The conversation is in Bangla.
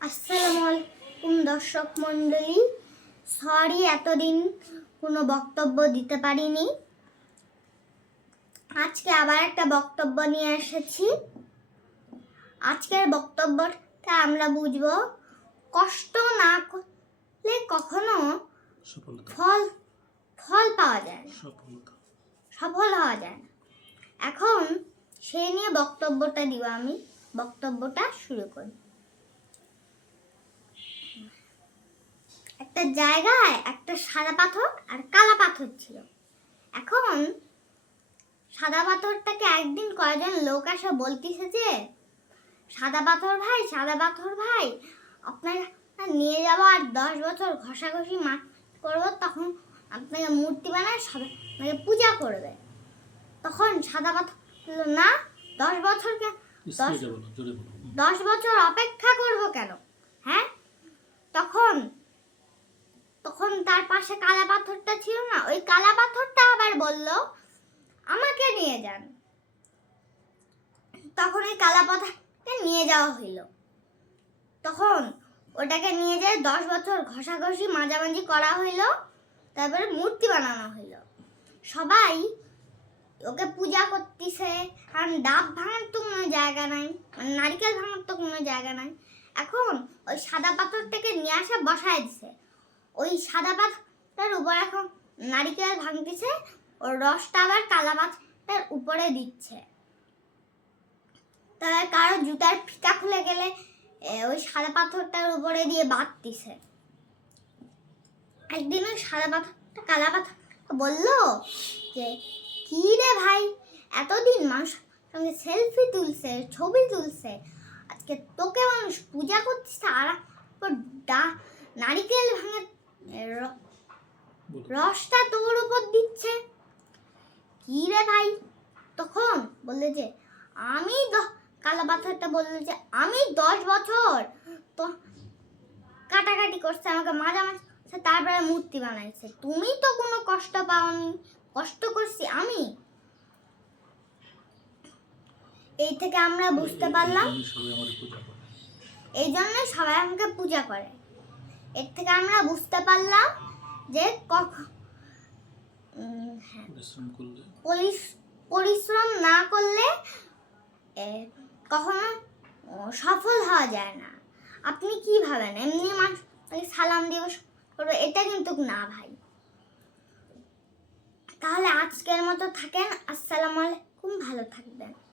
আসসালামু আলাইকুম দর্শক মণ্ডলী। সরি এতদিন কোনো বক্তব্য দিতে পারিনি। আজকে আবার একটা বক্তব্য নিয়ে এসেছি। আজকের বক্তব্যটা আমরা বুঝব কষ্ট না করলে কখনো ফল ফল পাওয়া যায় না। সফল হওয়া যায় না। এখন সেই নিয়ে বক্তব্যটা দিব আমি। বক্তব্যটা শুরু করি। একটা জায়গায় একটা সাদা পাথর আর কালা পাথর ছিল। এখন সাদা পাথরটাকে একদিন কয়জন লোক এসে বলতেছে যে সাদা পাথর ভাই সাদা পাথর ভাই আপনার নিয়ে যাব আর দশ বছর ঘষাঘষি মা করব তখন আপনাকে মূর্তি বানায় সাদা আপনাকে পূজা করবে। তখন সাদা পাথর না দশ বলো। দশ বছর অপেক্ষা করব কেন হ্যাঁ তখন তখন তার পাশে কালা পাথরটা ছিল না, ওই কালা পাথরটা আবার বলল, আমাকে নিয়ে যান। তখন ওই কালা পাথরটা নিয়ে যাওয়া হইল। তখন ওটাকে নিয়ে যায় দশ বছর ঘষাঘষি, মাঝামাঝি করা হইল, তারপরে মূর্তি বানানো হইল। সবাই ওকে পূজা করতেছে, কারণ ডাব ভাঙার তো কোনো জায়গা নাই নারকেল ভাঙার তো কোনো জায়গা নাই। এখন ওই সাদা পাথরটাকে নিয়ে আসে বসায় দিছে। ওই সাদা পাথরটার উপর এখন নারিকেল ভাঙতেছে, ওর রসটা আবার কালা পাথরটার উপরে দিচ্ছে। তবে কারও জুতার ফিতা খুলে গেলে ওই সাদা পাথরটার উপরে দিয়ে বাঁধতিছে। একদিন ওই সাদা পাথরটা, কালা পাথর বলল যে, কি রে ভাই, এতদিন মানুষ সঙ্গে সেলফি তুলছে, ছবি তুলছে, আজকে তোকে মানুষ পূজা করতেছে, আর নারিকেল রসটা তোর উপর দিচ্ছে। কি রে ভাই? তখন বললে যে, আমি কালো পাথরটা বলল যে, আমি দশ বছর তো কাটাকাটি করছে, আমাকে মাঝামাঝি তারপরে মূর্তি বানাইছে। তুমি তো কোনো কষ্ট পাওনি, কষ্ট করছি আমি। এই থেকে আমরা বুঝতে পারলাম। এই জন্যই সবাই আমাকে পূজা করে। এর থেকে আমরা বুঝতে পারলাম যে কখন হ্যাঁ। পরিশ্রম পরিশ্রম না করলে কখনো সফল হওয়া যায় না। আপনি কি ভাবেন? এমনি মানুষ সালাম দিবস করবে এটা কিন্তু না ভাই। তাহলে আজকের মতো থাকেন। আসসালামু আলাইকুম ভালো থাকবেন।